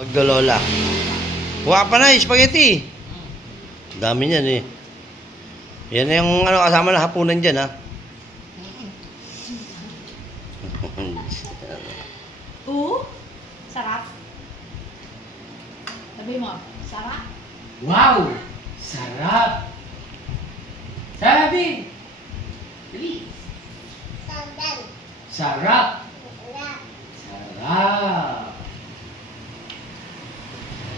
Magdolola. Kuha pa na, spaghetti. Dami niyan eh. Yan na yung ano, kasama na hapunan dyan ha. Sarap. Sabi mo, sarap. Wow! Sarap! Sabi! Dali. Sarap! Sarap!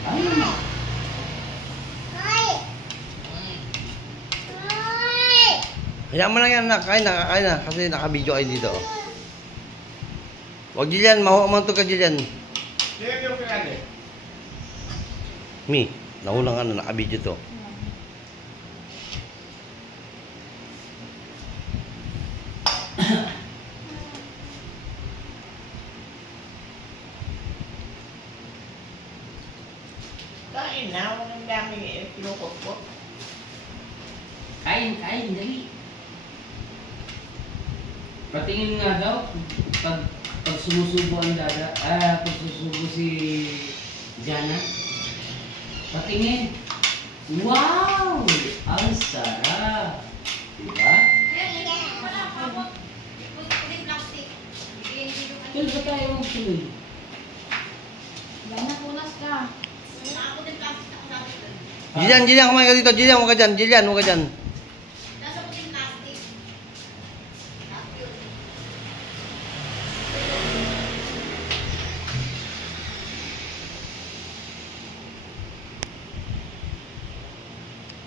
Ano? Kaya mo lang yan, kain na, kasi naka-video kayo dito. Huwag Jillian, mahuwa to ka Jillian. Mi, nahulang ano, naka-video to. Kain na, huwag ang daming pinukot ko. Kain, dali. Patingin nga daw, pag sumusubo ang dada, pag susubo si Jana. Patingin. Wow! Ang sarap! Diba? Tuloy ba tayo magtuloy? Yan na, punas ka. Jillian, kumain ka dito. Jillian, huwag ka dyan. Jillian, huwag ka dyan.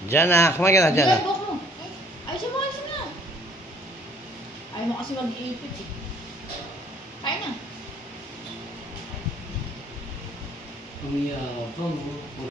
Diyan na, kumain ka na, diyan na. Buhok mo. Ayusin mo. Ayaw mo kasi mag-iipit eh. Kain na. Ang yabang mo.